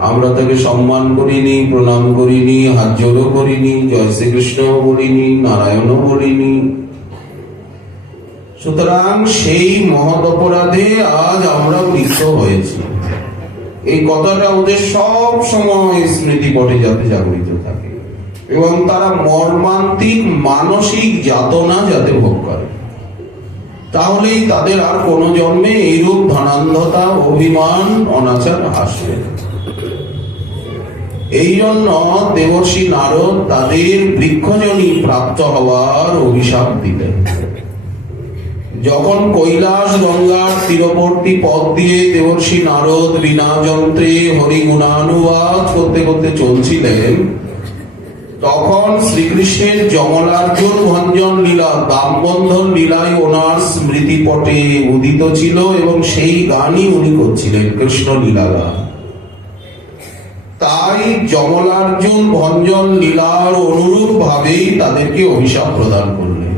আমরা তাকে সম্মান করিনি, প্রণাম করিনি, হাত জোড়ও করিনি, জয় শ্রীকৃষ্ণ বলিনি, নারায়ণও বলিনি। সুতরাং সেই মহৎ অপরাধে আজ আমরা লিপ্ত হয়েছি। এই কথাটা ওদের সব সময় স্মৃতি পটে যাতে জাগরিত থাকে। এবং তারা মর্মান্তিক, মানসিক যাতনা যাতে ভোগ করে। তাহলেই তাদের আর কোনো জন্মে এইরূপ ধনান্ধতা, অভিমান, অনাচার আসবে না। এই জন্য দেবর্ষী নারদ তাদের বৃক্ষজনী প্রাপ্ত হওয়ার অভিশাপ দিলেন। যখন কৈলাস গঙ্গার তীরবর্তী পথ দিয়ে দেবর্ষী নারদ বিনা যন্ত্রে হরিগুণানুবাদ করতে করতে চলছিলেন, তখন শ্রীকৃষ্ণের জমলার্জুন ভঞ্জন লীলা, দামবন্ধন লীলায় ওনার স্মৃতিপটে উদিত ছিল এবং সেই গানই উনি করছিলেন কৃষ্ণ লীলা গান তাই জমলার্জুন ভঞ্জন লীলার অনুরূপ ভাবেই তাদেরকে অভিশাপ প্রদান করলেন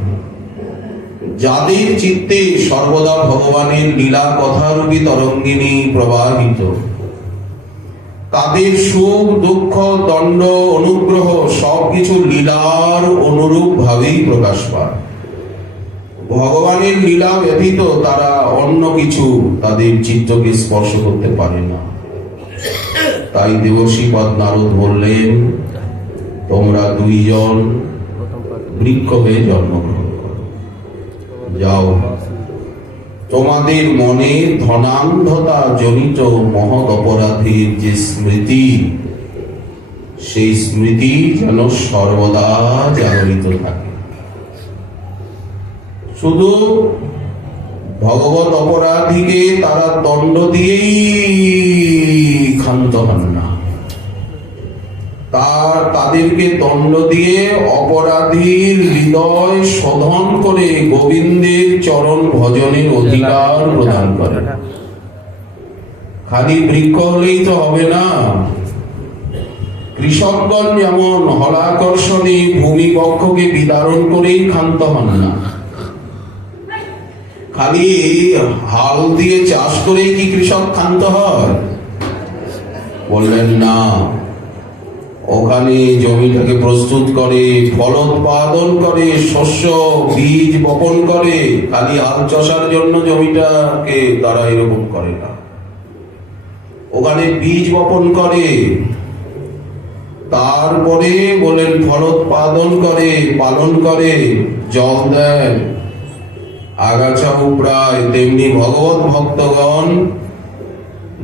যাদের চিত্তে সর্বদা ভগবানের লীলা কথারূপী তরঙ্গিনী প্রবাহিত। তাদের সুখ, দুঃখ, দণ্ড, অনুগ্রহ সবকিছু লীলার অনুরূপ ভাবেই প্রকাশ পায়। ভগবানের লীলা ব্যতীত তারা অন্য কিছু তাদের চিত্তকে স্পর্শ করতে পারে না। তাই দেবশীপদ নারদ বললেন, তোমরা দুইজন বৃক্ষ হয়ে জন্মগ্রহণ যাও। তোমাদের মনে ধনান্ধতা জনিত মহৎ অপরাধীর যে স্মৃতি, সেই স্মৃতি যেন সর্বদা জাগরিত থাকে। শুধু ভগবত অপরাধীকে তারা দণ্ড দিয়েই ক্ষান্ত হন না তার তাদেরকে দণ্ড দিয়ে অপরাধীর হৃদয় শোধন করে গোবিন্দের চরণ ভজনের অধিকার প্রদান করে। খালি বৃক্ষ হলেই তো হবে না। কৃষকগণ যেমন হলাকর্ষণে ভূমিপক্ষকে বিদারণ করেই ক্ষান্ত হন না খালি হাল দিয়ে চাষ করেই কি কৃষক ক্ষান্ত হয়? বললেন, না। ওখানে জমিটাকে প্রস্তুত করে ফলোৎপাদন করে, শস্য, বীজ বপন করে, খালি হাল চষার জন্য জমিটাকে তারা এরকম করে না। ওখানে বীজ বপন করে। তারপরে বলেন ফলোৎপাদন করে, পালন করে, জল দেন। আগাছা উপড়ায় তেমনি ভগবত ভক্তগণ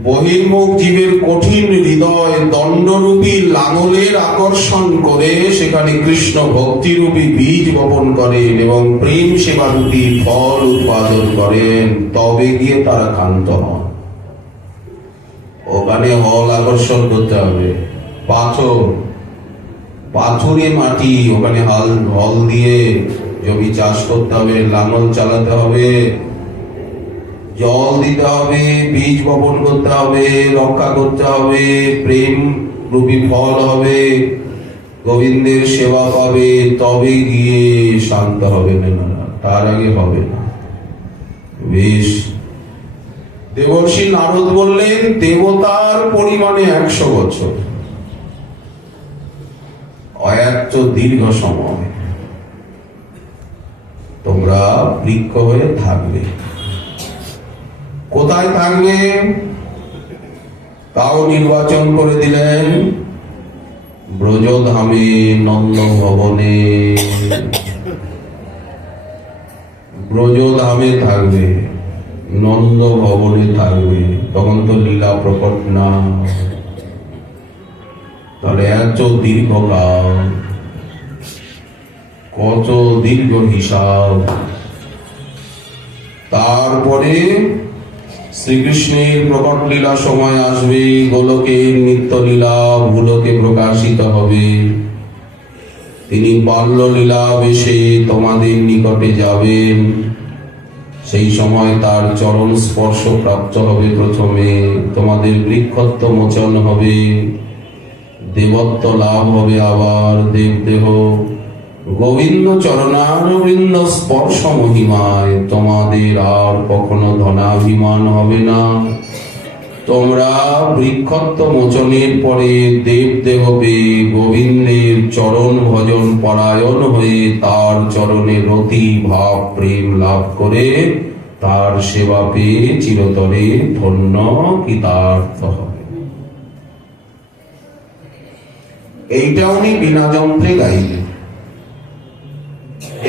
বহির্মুখ জীবের কঠিন হৃদয় দণ্ডরূপী লাঙলের আকর্ষণ করে, সেখানে কৃষ্ণ ভক্তিরূপী বীজ বপন করেন এবং প্রেম সেবারূপী ফল উৎপাদন করেন। তবে গিয়ে তারা ক্ষান্ত হন। ওখানে হল আকর্ষণ করতে হবে। পাথর, পাথরে মাটি, ওখানে হাল, হল দিয়ে জমি চাষ করতে হবে, লাঙল চালাতে হবে। জল দিতে হবে, বীজ বপন করতে হবে, রক্ষা করতে হবে, প্রেম রূপী ফল হবে, গোবিন্দের সেবা পাবে, তবে গিয়ে শান্ত হবে না তার আগে হবে না। বেশ। দেবর্ষী নারদ বললেন, দেবতার পরিমাণে একশো বছর। অয়াত্ত দীর্ঘ সময়। তোমরা বৃক্ষ হয়ে থাকবে। কোথায় থাকবে তাও নির্বাচন করে দিলেন ব্রজধামে নন্দ ভবনে ব্রজধামে থাকবে নন্দ ভবনে থাকবে, তখন তো লীলা প্রকট না। তাহলে এত দীর্ঘকাল কত দীর্ঘ হিসাব। তারপরে শ্রীকৃষ্ণের প্রকট লীলা সময় আসবে গোলকের নিত্য লীলা ভুলোকে প্রকাশিত হবে। তিনি বাল্য লীলা বেশে তোমাদের নিকটে যাবেন। সেই সময় তার চরণ স্পর্শ প্রাপ্ত হবে প্রথমে, তোমাদের বৃক্ষত্ব মোচন হবে, দেবত্ব লাভ হবে আবার দেবদেহ। গোবিন্দ চরণারবিন্দ স্পর্শ মহিমায় তোমাদের আর কখনো ধনাভিমান হবে না। তোমরা বৃক্ষত্ব মোচনের পরে দেব দেহবে গোবিন্দের চরণ ভজন পরায়ণ হয়ে তার চরণে রতি ভাব প্রেম লাভ করে তার সেবা পেয়ে চিরতরে ধন্য কৃতার্থ হবে। এইটা উনি বিনা যন্ত্রে গাইলেন।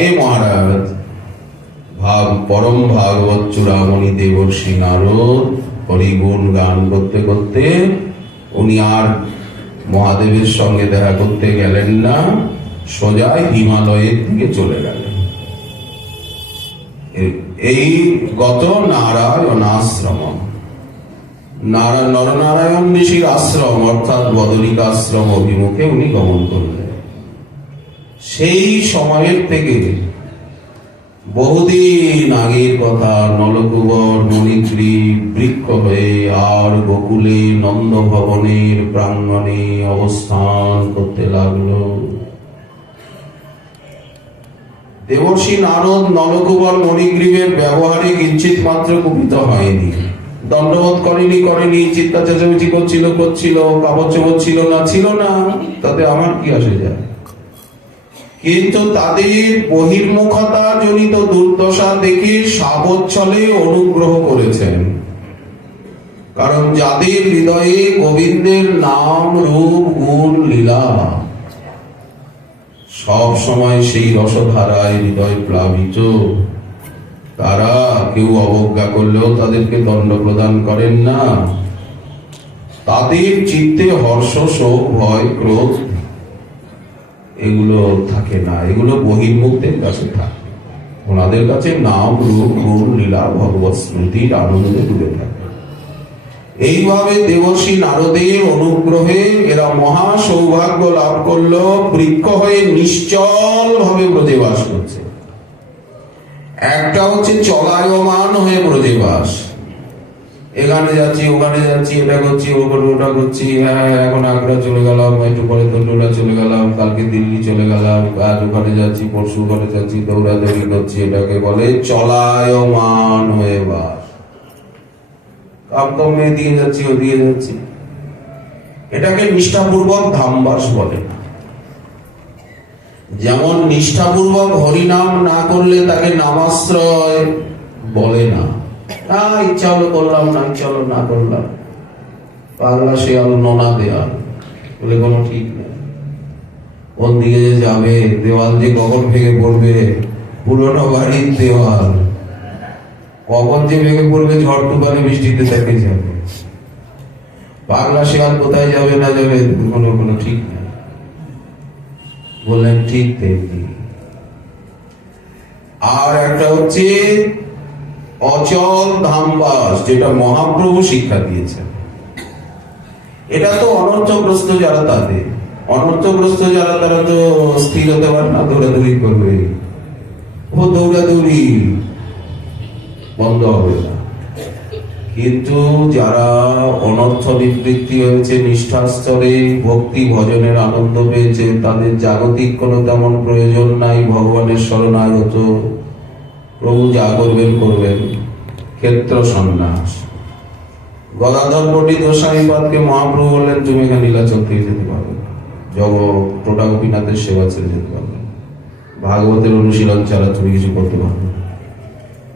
এ মহারাজ, ভাগ পরম ভাগবত চূড়ামণি দেবর্ষী নারদ হরিগুণ গান করতে করতে উনি আর মহাদেবের সঙ্গে দেখা করতে গেলেন না সোজা হিমালয়ের দিকে চলে গেলেন। এই গত নারায়ণ আশ্রম নারায়ণ নরনারায়ণ ঋষির আশ্রম, অর্থাৎ বদলিকা আশ্রম অভিমুখে উনি গমন করলেন। সেই সময়ের থেকে বহুদিন আগের কথা নলকুবর মণিগ্রী বৃক্ষ হয়ে আর গোকুলে নন্দ ভবনের প্রাঙ্গণে অবস্থান করতে লাগল। দেবর্ষী নারদ নলকুবর মণিগ্রীবের ব্যবহারে কিঞ্চিত মাত্র কুপিত হয়নি। দণ্ডবোধ করেনি করেনি চিৎকার চেঁচামেচি করছিল করছিল কাপড় চোপড় ছিল না ছিল না, তাতে আমার কি আসে যায়? কিন্তু তাদের বহির্মুখতা জনিত দুর্দশা দেখে সাবচ্ছলে অনুগ্রহ করেছেন। কারণ যাদের হৃদয়ে গোবিন্দের নাম, রূপ, গুণ, লীলা সব সময় সেই রসধারায় হৃদয় প্লাবিত, তারা কেউ অবজ্ঞা করলেও তাদেরকে দণ্ড প্রদান করেন না। তাদের চিত্তে হর্ষ, শোক, ভয়, ক্রোধ এগুলো থাকে না, এগুলো বহির্মুখদের কাছে থাকে। ওনাদের কাছে নাম, রূপ, গুণ, লীলা, ভগবত স্মৃতির আনন্দে ডুবে থাকে। এইভাবে দেবর্ষী নারদের অনুগ্রহে এরা মহা সৌভাগ্য লাভ করল, বৃক্ষ হয়ে নিশ্চল ভাবে ব্রজে বাস করছে। একটা হচ্ছে চলায়মান হয়ে ব্রজে বাস। এখানে যাচ্ছি, ওখানে যাচ্ছি, এটা করছি ওখানে ওটা করছি। হ্যাঁ এখন আগ্রা চলে গেলাম, একটু পরে তন্ডুলা চলে গেলাম, কালকে দিল্লি চলে গেলাম, আজ ওখানে যাচ্ছি, পরশু ওখানে যাচ্ছি, দৌড়াদৌড়ি করছি, এটাকে বলে চলায়মান হয়ে বাস। কাম কাম দিয়ে যাচ্ছি ও দিয়ে যাচ্ছি। এটাকে নিষ্ঠাপূর্বক ধামবাস বলে। যেমন নিষ্ঠাপূর্বক হরিনাম না করলে তাকে নামাশ্রয় বলে না। না ইচ্ছা হলো করলাম না ইচ্ছা হলো না করলাম পাগলা শেয়াল নোনা দেয়াল বলে, কোনো ঠিক নেই। কোন দিকে যে যাবে? দেওয়াল যে কখন ভেঙে পড়বে? পুরোনো বাড়ির দেওয়াল। কখন যে ভেঙে পড়বে? ঝড় তুফানে বৃষ্টিতে দেখে যাবে। পাগলা শেয়াল কোথায় যাবে না যাবে? কোনো কোনো ঠিক নেই। বললেন, ঠিক তেমনি। আর একটা হচ্ছে অচল ধামবাস যেটা মহাপ্রভু শিক্ষা দিয়েছেন। এটা তো অনর্থগ্রস্ত যারা তাদের। অনর্থগ্রস্ত যারা, তারা তো স্থির হতে পারে না, দৌড়াদৌড়ি করবে। ও দৌড়াদৌড়ি বন্ধ হবে না। কিন্তু যারা অনর্থ নিবৃত্তি হয়েছে নিষ্ঠার স্তরে ভক্তি ভজনের আনন্দ পেয়েছে, তাদের জাগতিক কোনো তেমন প্রয়োজন নাই, ভগবানের শরণাগত। প্রভু যা করবেন করবেন। ক্ষেত্র সন্ন্যাস। গদাধর পণ্ডিত গোস্বামীপাদকে মহাপ্রভু বললেন, তুমি এখানে নীলাচল থেকে যেতে পারবে না। জগ টোটা গোপীনাথের সেবা ছেড়ে যেতে পারবে ভাগবতের অনুশীলন ছাড়া তুমি কিছু করতে পারবে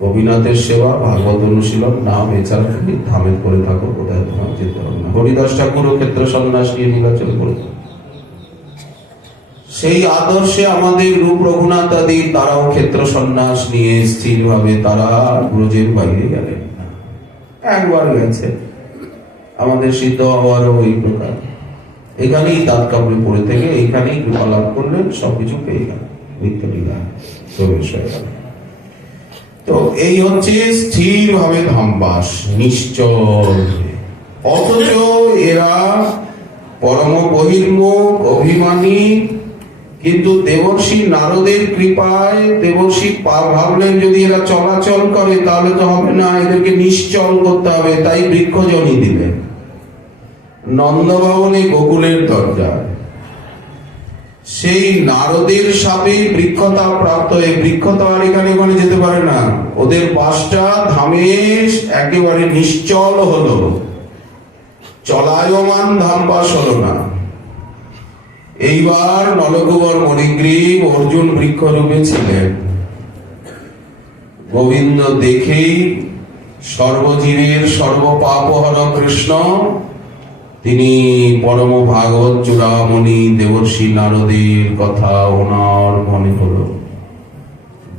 গোপীনাথের সেবা ভাগবত অনুশীলন, নাম এছাড়া তুমি ধামের করে থাকো, কোথায় তোমার যেতে হবে না। হরিদাস ঠাকুর ক্ষেত্র সন্ন্যাস নিয়ে নীলাচলে করে সেই আদর্শে আমাদের রূপ রঘুনাথ আদি তারাও ক্ষেত্র সন্ন্যাস নিয়ে স্থির ভাবে তারা ব্রজের বাইরে গেলেন। একবার গেছে। আমাদের সিদ্ধ হওয়ারও ওই প্রকার। এখানেই তাৎকাব্যে পড়ে থেকে এখানেই কৃপা লাভ করলেন, সবকিছু পেয়ে গেল। তো এই হচ্ছে স্থির ভাবে ধামবাস নিশ্চল অথচ এরা পরম বহির্মুখ, অভিমানী কিন্তু দেবর্ষী নারদের কৃপায় দেবর্ষী ভাবলেন যদি এরা চলাচল করে, তাহলে তো হবে না, এদেরকে নিশ্চল করতে হবে, তাই বৃক্ষজনই দিলেন। নন্দভবনে গোকুলের দরজায় সেই নারদের সাপে বৃক্ষতা প্রাপ্ত হয়ে বৃক্ষতা আর এখানে ওখানে যেতে পারে না। ওদের বাসটা ধামেশ একেবারে নিশ্চল হলো। চলায়মান ধামপাস হলো না। এইবার নলকুবর মণিগ্রীব অর্জুন বৃক্ষরূপে ছিলেন। গোবিন্দ দেখেই সর্বজীবের সর্বপাপহর কৃষ্ণ, তিনি পরম ভাগবত চূড়ামণি দেবর্ষি নারদের কথা ওনার মনে হলো।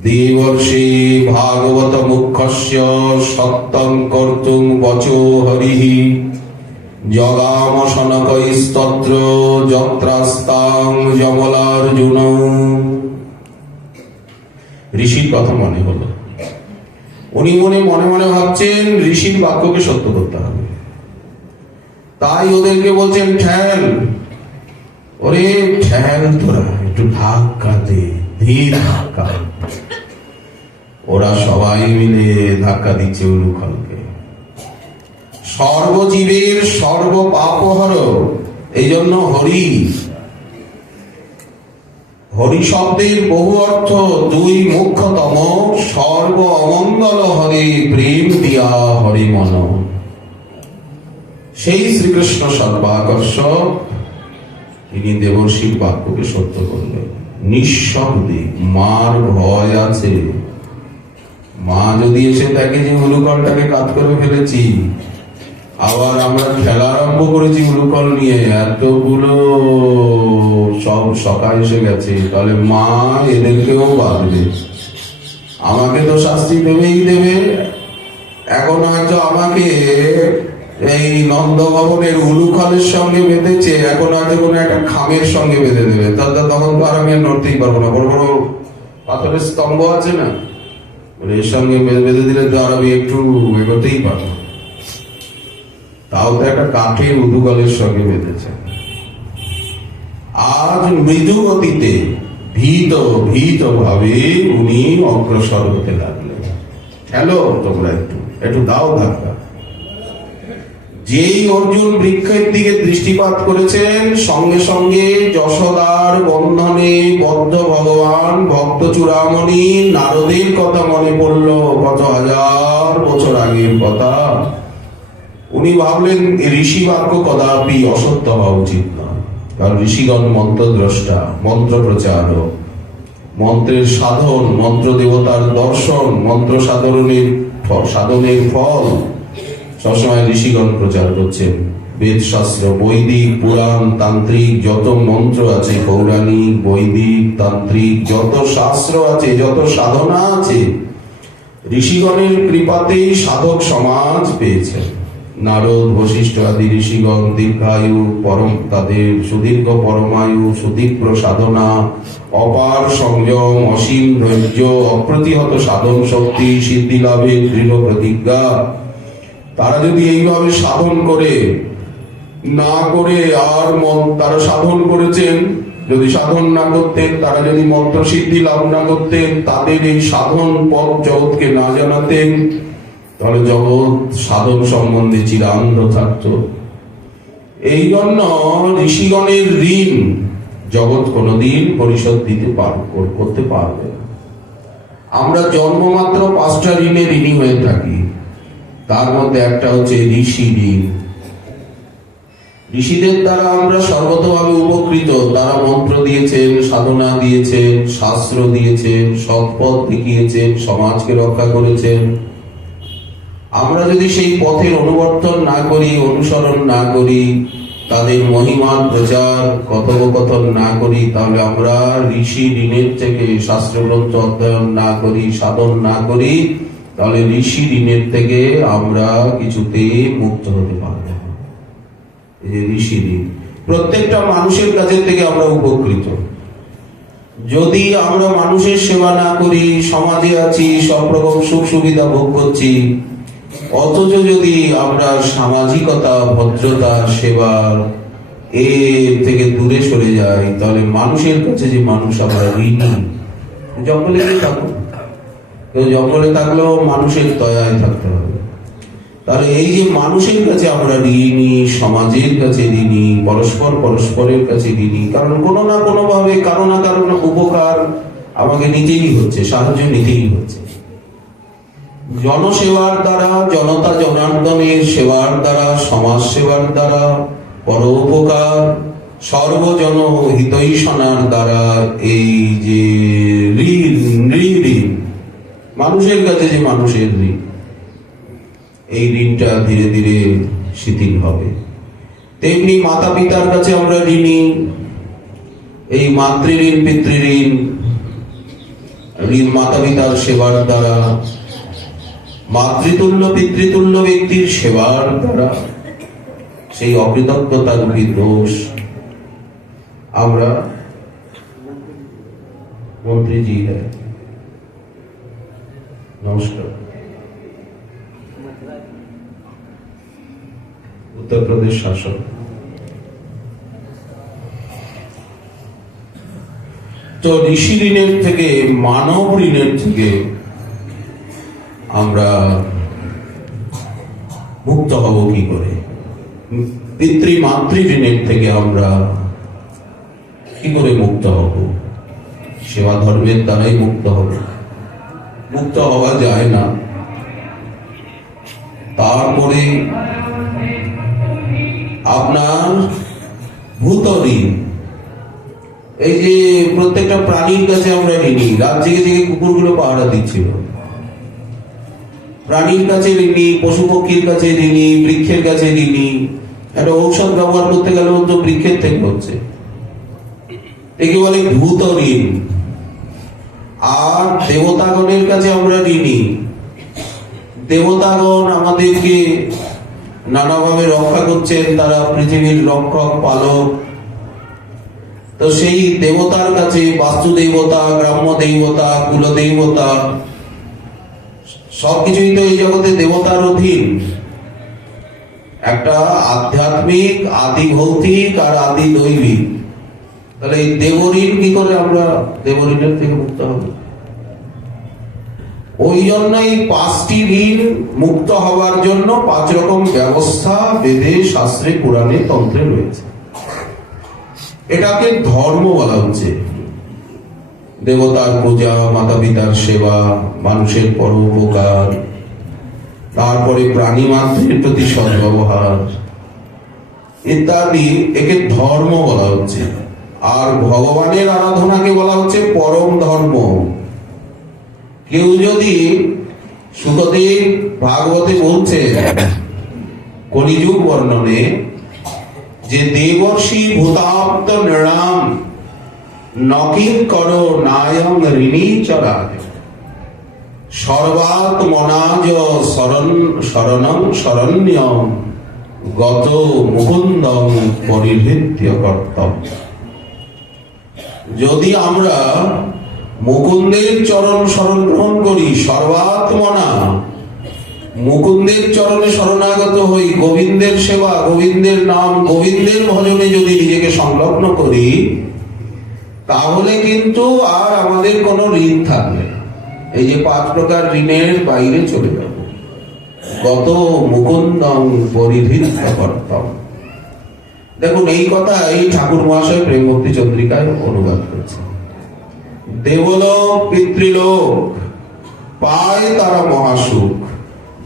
দেবর্ষি ভাগবত মুখ্যস্য সত্যং কর্তুং বচো হরিহি জগাম শনক যত্রাস্তাং যমলার্জুন। ঋষির কথা মনে হলো। উনি মনে মনে মনে ভাবছেন ঋষির বাক্যকে সত্য করতে হবে। তাই ওদেরকে বলছেন, ঠেল, ওরে ঠেল তোরা, একটু ধাক্কা দে, ধীর ধাক্কা ওরা সবাই মিলে ধাক্কা দিচ্ছে উলুখলকে। সর্বজীবের সর্ব পাপহর এই জন্য হরি। হরি শব্দের বহু অর্থ, দুই মুখ্যতম, সর্ব অমঙ্গল হরে প্রেম দিয়া হরি মন। সেই শ্রীকৃষ্ণ সর্বাকর্ষ তিনি দেবর্ষীর বাক্যকে সত্য করলেন নিঃশব্দে মার ভয় আছে। মা যদি এসে দেখে যে উলুকলটাকে কাত করে ফেলেছি আবার আমরা খেলা আরম্ভ করেছি উলুকল নিয়ে। এতগুলো সব সকাল এসে গেছে। তাহলে মা এদেরকেও বাঁধবে। আমাকে তো শাস্তি দেবেই দেবে। এখন হয়তো আমাকে এই নন্দ ভবনের উলুখলের সঙ্গে বেঁধেছে। এখন হয়তো কোনো একটা খামের সঙ্গে বেঁধে দেবে। তাহলে তখন তো আর আমি আর নড়তেই পারব না। বড় বড় পাথরের স্তম্ভ আছে না? এর সঙ্গে বেঁধে দিলে তো আর আমি একটু এগোতেই পারব। তাও তো একটা কাঠের উদুগলের সঙ্গে বেঁধেছে। আজ মৃদু গতিতে ভীত ভীত ভাবে উনি অগ্রসর হতে লাগলেন। হ্যালো, তোমরা একটু একটু দাও ধাক্কা। যেই অর্জুন বৃক্ষের দিকে দৃষ্টিপাত করেছেন, সঙ্গে সঙ্গে যশোদার বন্ধনে বদ্ধ ভগবান ভক্ত চূড়ামণি নারদের কথা মনে পড়ল। কত হাজার বছর আগের কথা। উনি ভাবলেন ঋষি বাক্য কদাপি অসত্য হওয়া উচিত না। কারণ ঋষিগণ মন্ত্রদ্রষ্টা মন্ত্র প্রচারক মন্ত্রের সাধন মন্ত্র দেবতার দর্শন, মন্ত্র সাধনের সাধনের ফল। সবসময় ঋষিগণ প্রচার করছেন বেদ শাস্ত্র বৈদিক, পুরাণ, তান্ত্রিক, যত মন্ত্র আছে, পৌরাণিক, বৈদিক, তান্ত্রিক, যত শাস্ত্র আছে, যত সাধনা আছে, ঋষিগণের কৃপাতেই সাধক সমাজ পেয়েছেন নারদ বশিষ্ঠ আদি ঋষিগণ দীর্ঘায়ু পরম, তাদের সুদীর্ঘ পরমায়ু, সুদীপ্র সাধনা, অপার সংযম, অসীম ধৈর্য, অপ্রতিহত সাধন শক্তি, সিদ্ধি লাভের দৃঢ় প্রতিজ্ঞা। তারা যদি এইভাবে সাধন করে, না করে আর মন, তারা সাধন করেছেন, যদি সাধন না করতেন, তারা যদি মন্ত্র সিদ্ধি লাভ না করতেন, তাদের এই সাধন পথ জগৎকে না জানাতেন তাহলে জগৎ সাধন সম্বন্ধে চিরান্ধ থাকতো। এই জন্য ঋষিগণের ঋণ জগৎ কোনোদিন পরিশোধ দিতে পার করতে পারবে আমরা জন্মমাত্র পাঁচটা ঋণে ঋণী হয়ে থাকি। তার মধ্যে একটা হচ্ছে ঋষি ঋণ। ঋষিদের দ্বারা আমরা সর্বতভাবে উপকৃত। তারা মন্ত্র দিয়েছেন, সাধনা দিয়েছেন, শাস্ত্র দিয়েছেন, সৎপথ দেখিয়েছেন, সমাজকে রক্ষা করেছেন। আমরা যদি সেই পথের অনুবর্তন না করি, অনুসরণ না করি, তাদের মহিমার প্রচার, কথোপকথন না করি, তাহলে আমরা ঋষি ঋণের থেকে শাস্ত্রগ্রন্থ অধ্যয়ন না করি, সাধন না করি, তাহলে ঋষি ঋণের থেকে আমরা কিছুতেই মুক্ত হতে পারব ঋষি ঋণ, প্রত্যেকটা মানুষের কাছে থেকে আমরা উপকৃত। যদি আমরা মানুষের সেবা না করি, সমাজে আছি সব রকম সুখ সুবিধা ভোগ করছি অথচ যদি আমরা সামাজিকতা, ভদ্রতা সেবার এ থেকে দূরে সরে যাই তাহলে মানুষের কাছে যে মানুষ আমরা ঋণী, জঙ্গলে গিয়ে কেউ জঙ্গলে থাকলেও মানুষের দয়ায় থাকতে হবে। তাহলে এই যে মানুষের কাছে আমরা ঋণী, সমাজের কাছে ঋণী, পরস্পর পরস্পরের কাছে ঋণী, কারণ কোনো না কোনোভাবে, কারও না কারও উপকার আমাকে নিতেই হচ্ছে, সাহায্য নিতেই হচ্ছে। জনসেবার দ্বারা, জনতা জনার্দনের সেবার দ্বারা, সমাজ সেবার দ্বারা, পরোপকার, সর্বজন হিতৈষণার দ্বারা এই যে ঋণ ঋণ, মানুষের কাছে যে মানুষের ঋণ, এই ঋণটা ধীরে ধীরে শিথিল হবে। তেমনি মাতা পিতার কাছে আমরা ঋণী, এই মাতৃঋণ, পিতৃঋণ, ঋণ মাতা পিতার সেবার দ্বারা মাতৃতুল্য, পিতৃতুল্য ব্যক্তির সেবার দ্বারা সেই অকৃতজ্ঞতাগুলি দোষ। আমরা মন্ত্রীজি, নমস্কার। উত্তরপ্রদেশ শাসক। তো ঋষি ঋণের থেকে, মানব ঋণের থেকে আমরা মুক্ত হব কি করে? পিতৃ মাতৃ ঋণের থেকে আমরা কি করে মুক্ত হব? সেবা ধর্মের দ্বারাই মুক্ত হব। মুক্ত হওয়া যায় না। তারপরে আপনার ভূত ঋণ। এই যে প্রত্যেকটা প্রাণীর কাছে আমরা ঋণী। রাত জেগে জেগে কুকুরগুলো পাহারা দিচ্ছিল। প্রাণীর কাছে ঋণী পশু পক্ষীর কাছে ঋণী বৃক্ষের কাছে ঋণী একটা ঔষধ ব্যবহার করতে গেলে তো বৃক্ষের থেকে হচ্ছে। একে বলে ভূত ঋণ আর দেবতাগণের কাছে আমরা ঋণী দেবতাগণ আমাদেরকে নানাভাবে রক্ষা করছেন, তারা পৃথিবীর রক্ষক, পালক। তো সেই দেবতার কাছে বাস্তু দেবতা গ্রাম্য দেবতা কুল দেবতা সবকিছুই তো এই জগতে দেবতার অধীন। একটা আধ্যাত্মিক, আদি ভৌতিক আর আদি দৈবিক। তাহলে এই দেবঋণ কি করে আমরা দেবঋণের থেকে মুক্ত হব? ওই জন্যই পাঁচটি ঋণ মুক্ত হওয়ার জন্য পাঁচ রকম ব্যবস্থা বেদে, শাস্ত্রে, পুরাণে, তন্ত্রে রয়েছে। এটাকে ধর্ম বলা হচ্ছে। দেবতার পূজা মাতা পিতার সেবা, মানুষের পরোপকার, তারপরে প্রাণী মাতৃর প্রতি সদ্ব্যবহার। ইত্যাদি, একে ধর্ম বলা হচ্ছে। আর ভগবানের আরাধনাকে বলা হচ্ছে পরম ধর্ম। কেউ যদি সুখদেব ভাগবতে বলছে, কলিযুগ বর্ণনে, যে দেবর্ষি ভূতাপ্ত নৃণাম নায়ং ঋণী শরণ, শরণং শরণ্যম, গত মুকুন্দম পরিহৃত্য কর্তব্য। যদি আমরা মুকুন্দের চরণ শরণ গ্রহণ করি, সর্বাত্মনা, মুকুন্দের চরণে শরণাগত হই, গোবিন্দের সেবা, গোবিন্দের নাম, গোবিন্দের ভজনে যদি নিজেকে সংলগ্ন করি তাহলে কিন্তু আর আমাদের কোনো ঋণ থাকবে এই যে পাঁচ প্রকার ঋণের বাইরে চলে যাব। গত মুকুন্দম কর্তম দেখুন, এই কথা এই ঠাকুর মহাশয় প্রেম চন্দ্রিকায় অনুবাদ করেছে দেবলোক, পিতৃলোক, পায় তারা মহাসুখ।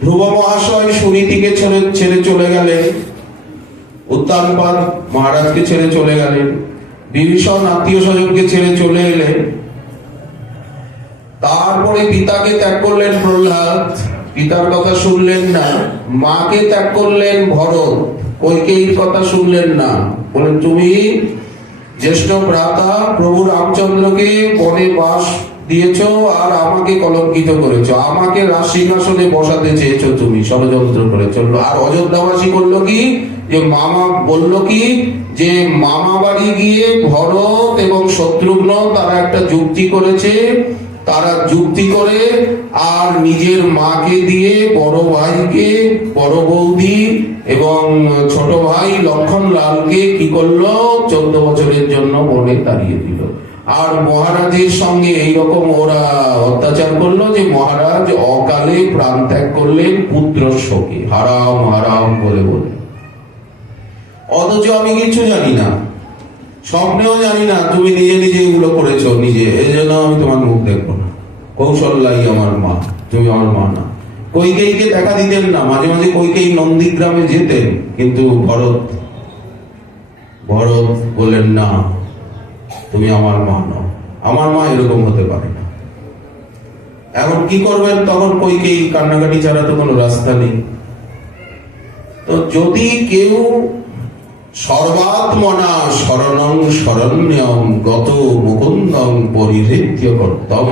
ধ্রুব মহাশয় সুনীতিকে ছেড়ে ছেড়ে চলে গেলেন। উত্তানপাদ মহারাজকে ছেড়ে চলে গেলেন। বিভীষণ আত্মীয় স্বজনকে ছেড়ে চলে এলেন তারপরে পিতাকে ত্যাগ করলেন প্রহ্লাদ। পিতার কথা শুনলেন না, মাকে ত্যাগ করলেন ভরত। কৈকেয়ীর কথা শুনলেন না? বলেন তুমি জ্যেষ্ঠ ভ্রাতা প্রভু রামচন্দ্রকে বনে বাস দিয়েছ আর আমাকে কলঙ্কিত করেছ। আমাকে রাজসিংহাসনে বসাতে চেয়েছো তুমি, ষড়যন্ত্র করে চলল আর অযোধ্যাবাসী করল কি? যে মামা বলল কি? যে মামা বাড়ি গিয়ে ভরত এবং শত্রুঘ্ন তারা একটা যুক্তি করেছে। তারা যুক্তি করে আর নিজের মাকে দিয়ে বড় ভাইকে, বড় বৌদি এবং ছোট ভাই লক্ষণ লালকে কি করল? চোদ্দ বছরের জন্য বনে তাড়িয়ে দিল। আর মহারাজের সঙ্গে এইরকম ওরা অত্যাচার করল যে মহারাজ অকালে প্রাণ ত্যাগ করলেন পুত্র শোকে। হারাম হারাম বলে বলে। অথচ আমি কিছু জানি না। স্বপ্নেও জানি না। তুমি নিজে নিজে এগুলো করেছ নিজে। এই জন্য আমি তোমার মুখ দেখব না। কৌশল্যাই আমার মা। তুমি আমার মা না। কৈকেয়ীকে দেখা দিতেন না, মাঝে মাঝে কৈকেয়ী নন্দীগ্রামে যেতেন, কিন্তু ভরত ভরত বললেন, না, তুমি আমার মা নও, আমার মা এরকম হতে পারে না। এখন কি করবেন? তখন কৈকেয়ী কান্নাকাটি ছাড়া তো কোনো রাস্তা নেই। তো যদি কেউ সর্বাত্মনা শরণং শরণ্যম গত মুকুন্দং পরিহৃত্য কর্তম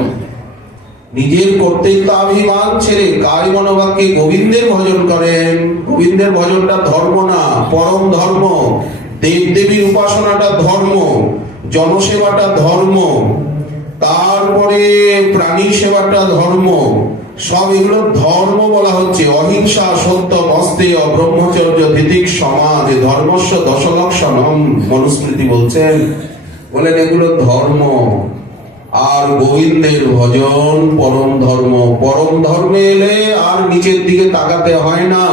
নিজের কর্তৃত্বাভিমান ছেড়ে কায় মনোবাক্যে গোবিন্দের ভজন করেন। গোবিন্দের ভজনটা ধর্ম না, পরম ধর্ম। দেব দেবীর উপাসনাটা ধর্ম, জনসেবাটা ধর্ম। তারপরে প্রাণী সেবাটা ধর্ম। সব এগুলো ধর্ম বলা হচ্ছে। অহিংসা, সত্য মস্তেয় ব্রহ্মচর্য ধিতিক সমাজ, ধর্মস্ব দশলক্ষণম মনুস্মৃতি বলছেন। বলেন এগুলো ধর্ম। আর গোবিন্দের ভজন পরম ধর্ম। পরম ধর্মে এলে আর নিচের দিকে তাকাতে হয় না।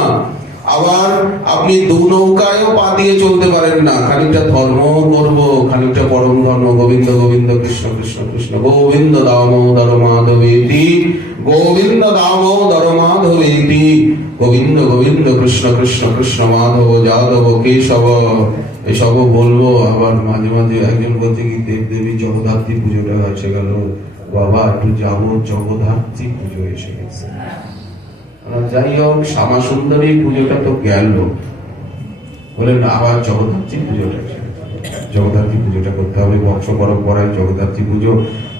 আবার আপনি দু নৌকায়ও পা দিয়ে চলতে পারেন না। খানিকটা ধর্ম করব, খানিকটা পরম ধর্ম। গোবিন্দ গোবিন্দ, কৃষ্ণ কৃষ্ণ কৃষ্ণ। গোবিন্দ দামোদর মাধবেতি গোবিন্দ দামোদর মাধবেতি গোবিন্দ গোবিন্দ, কৃষ্ণ কৃষ্ণ কৃষ্ণ, মাধব, যাদব, কেশব। এসবও বলব, আবার মাঝে মাঝে একজন বলছে কি দেব দেবী জগদ্ধাত্রী পুজোটা এসে গেল, বাবা একটু যাব, জগদ্ধাত্রী পুজো এসে গেছে। যাই হোক শ্যামা সুন্দরী পুজোটা তো গেল। বলেন আবার জগদ্ধাত্রী পুজোটা জগদ্ধাত্রী পুজোটা করতে হবে, বংশ পরম্পরায় জগদ্ধাত্রী পুজো,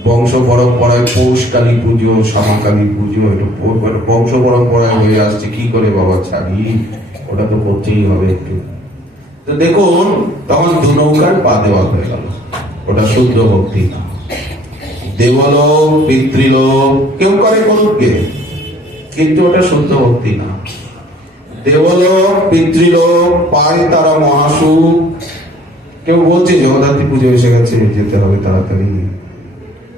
বংশ পরম্পরায় পৌষকালী পুজো, শ্যামাকালী পুজো, এটা বংশ পরম্পরায় হয়ে আসছে, কি করে বাবা ছাড়ি? ওটা তো করতেই হবে একটু। তো দেখুন, তখন দু নৌকার পা দেওয়া হয়ে গেল। ওটা শুদ্ধ ভক্তি না। দেবলোক পিতৃলোক কেউ করে করুক গে। কিন্তু ওটা শুদ্ধ ভক্তি না। দেবলোক পিতৃলোক পায় তারা মহাসুখ। কেউ বলছে, জগদ্ধাত্রী পুজো এসে গেছে, যেতে হবে তাড়াতাড়ি।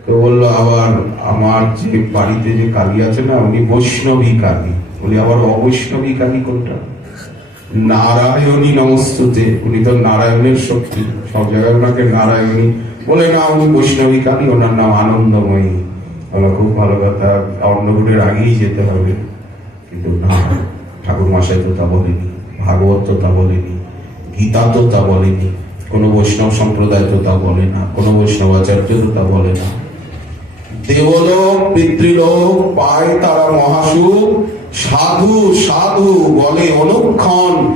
কেউ বলল, আবার আমার যে বাড়িতে যে কালী আছে না, উনি বৈষ্ণবী কালী। বলি, আবার অবৈষ্ণবী কালী কোনটা? নারায়ণী নমস্তুতে, উনি তো নারায়ণের শক্তি সব জায়গায় ওনাকে নারায়ণী বলে না উনি বৈষ্ণবী কালী, ওনার নাম আনন্দময়ী। বলো খুব ভালো কথা অন্নগুটের আগেই যেতে হবে। কিন্তু না, ঠাকুর মশাই তো তা বলেনি, ভাগবত তো তা বলেনি, গীতা তো তা বলেনি, কোনো বৈষ্ণব সম্প্রদায় তো তা বলে না, কোনো বৈষ্ণব আচার্য তো তা বলে না। দেবলোক, পিতৃলোক পায় তারা মহাসুখ সাধু সাধু বলে অনুক্ষণ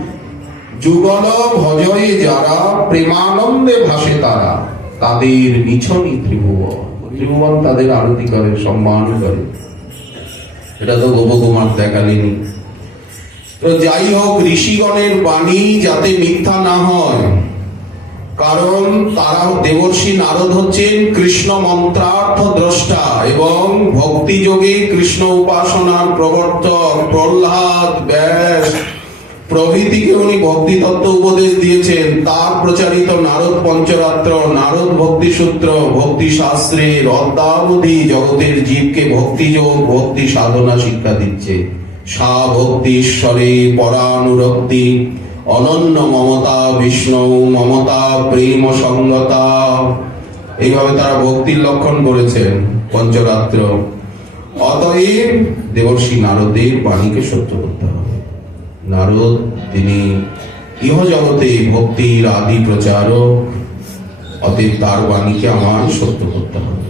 যুগল ভজয়ে যারা, প্রেমানন্দে ভাসে তারা। তাদের নিছনি ত্রিভুবন। ত্রিভুবন তাদের আরতি করে, সম্মান করে। এটা তো গোপকুমার দেখালেনি। তো যাই হোক, ঋষিগণের বাণী যাতে মিথ্যা না হয় কারণ তারা দেবর্ষী নারদ হচ্ছেন কৃষ্ণ মন্ত্রার্থ দ্রষ্টা এবং ভক্তি যোগে কৃষ্ণ উপাসনার প্রবর্তক প্রহ্লাদ ব্যাস। প্রভৃতিকে উনি ভক্তি তত্ত্ব উপদেশ দিয়েছেন। তার প্রচারিত নারদ পঞ্চরাত্র, নারদ ভক্তি সূত্র ভক্তি শাস্ত্রের অদ্যাবধি জগতের জীবকে ভক্তি যোগ ভক্তি সাধনা শিক্ষা দিচ্ছে। সা ভক্তি ঈশ্বরে পরানুরক্তি। অনন্য মমতা, বিষ্ণু, মমতা, প্রেম সঙ্গতা। এইভাবে তারা ভক্তির লক্ষণ করেছেন পঞ্চরাত্র। অতএব দেবর্ষী নারদের বাণীকে সত্য করতে হবে। নারদ, তিনি ইহ জগতে ভক্তির আদি প্রচারক। অতএব তার বাণীকে আমার সত্য করতে হবে।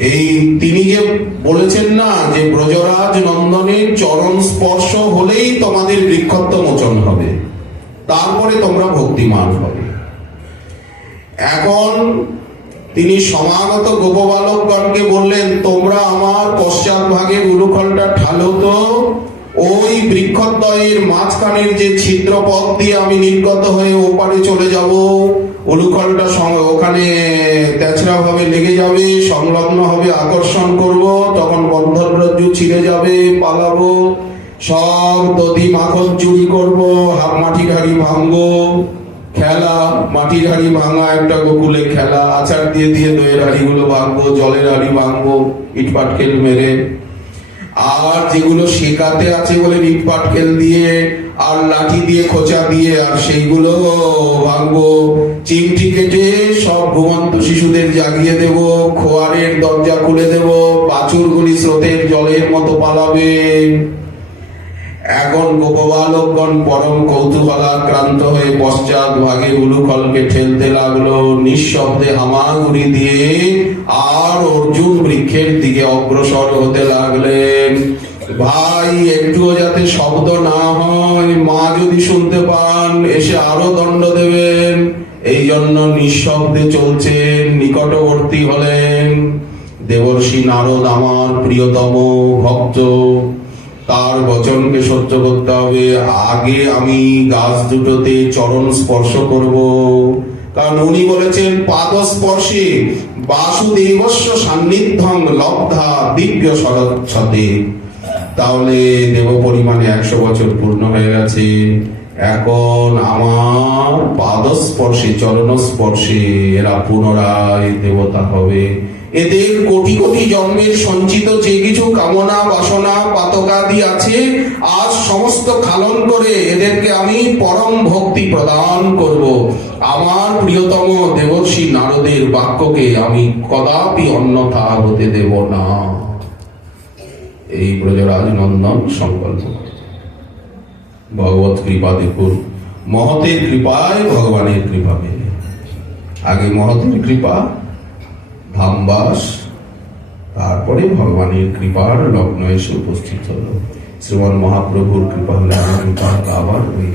এই তিনি যে বলেছেন না যে ব্রজরাজ নন্দনের চরণ স্পর্শ হলেই তোমাদের বৃক্ষত্ব মোচন হবে, তারপরে তোমরা ভক্তিমান হবে। এখন তিনি সমাগত গোপবালকগণকে বললেন, তোমরা আমার পশ্চাৎ ভাগের উলুখলটা ঠালো তো। ওই বৃক্ষদ্বয়ের মাঝখানের যে ছিদ্র পথ দিয়ে আমি নির্গত হয়ে ওপারে চলে যাব উলুখলটা ওখানে তেছড়া ভাবে লেগে যাবে, সংলগ্ন হবে, আকর্ষণ করব, তখন বন্ধন রজ্জু ছিঁড়ে যাবে, পালাবো। সব দধি মাখন চুরি করব, হাত মাটি ঘাড়ি ভাঙবো। খেলা মাটি হাড়ি ভাঙা একটা গোকুলে খেলা, আচার দিয়ে দিয়ে দইয়ের হাড়িগুলো ভাঙবো, জলের হাড়ি ভাঙবো ইট পাটকেল মেরে। আর যেগুলো শেখাতে আছে বলে নিপ পাটকেল দিয়ে আর লাঠি দিয়ে, খোঁচা দিয়ে আর সেইগুলো ভাঙবো। চিমটি কেটে সব ঘুমন্ত শিশুদের জাগিয়ে দেব, খোয়ারের দরজা খুলে দেব, বাছুরগুলি স্রোতের জলের মতো পালাবে। এখন গোপবালকগণ পরম কৌতূহলাক্রান্ত হয়ে পশ্চাৎ ভাগে উলুখলকে ঠেলতে লাগল। নিঃশব্দে হামাগুড়ি দিয়ে আর অর্জুন বৃক্ষের দিকে অগ্রসর হতে লাগলেন। ভাই, একটুও যাতে শব্দ না হয়, মা যদি শুনতে পান, এসে আরও দণ্ড দেবেন। এই জন্য নিঃশব্দে চলছেন, নিকটবর্তী হলেন। দেবর্ষি নারদ আমার প্রিয়তম ভক্ত, তার বচনকে সহ্য করতে হবে। আগে আমি গাছ দুটোতে চরণ স্পর্শ করব। কারণ উনি বলেছেন পাদ স্পর্শে বাসুদেবস্য সান্নিধ্যং লব্ধা দিব্য শরৎছতে তাহলে দেব পরিমাণে একশো বছর পূর্ণ হয়ে গেছে। এখন আমার পাদস্পর্শে চরণ স্পর্শে এরা পুনরায় দেবতা হবে। এদের কোটি কোটি জন্মের সঞ্চিত যে কিছু কামনা, বাসনা, পাতকাদি আছে, আজ সমস্ত খালন করে এদেরকে আমি পরম ভক্তি প্রদান করব। আমার প্রিয়তম দেবর্ষী নারদের বাক্যকে আমি কদাপি অন্যথা হতে দেব না। এই ব্রজরাজ নন্দন সংকল্প ভগবত কৃপা দেখুন মহতের কৃপায় ভগবানের কৃপা পেলে আগে মহতের কৃপা ধামবাস তারপরে ভগবানের কৃপার লগ্ন এসে উপস্থিত হলো শ্রীমন মহাপ্রভুর কৃপা হলে আগামীকাল আবার ওই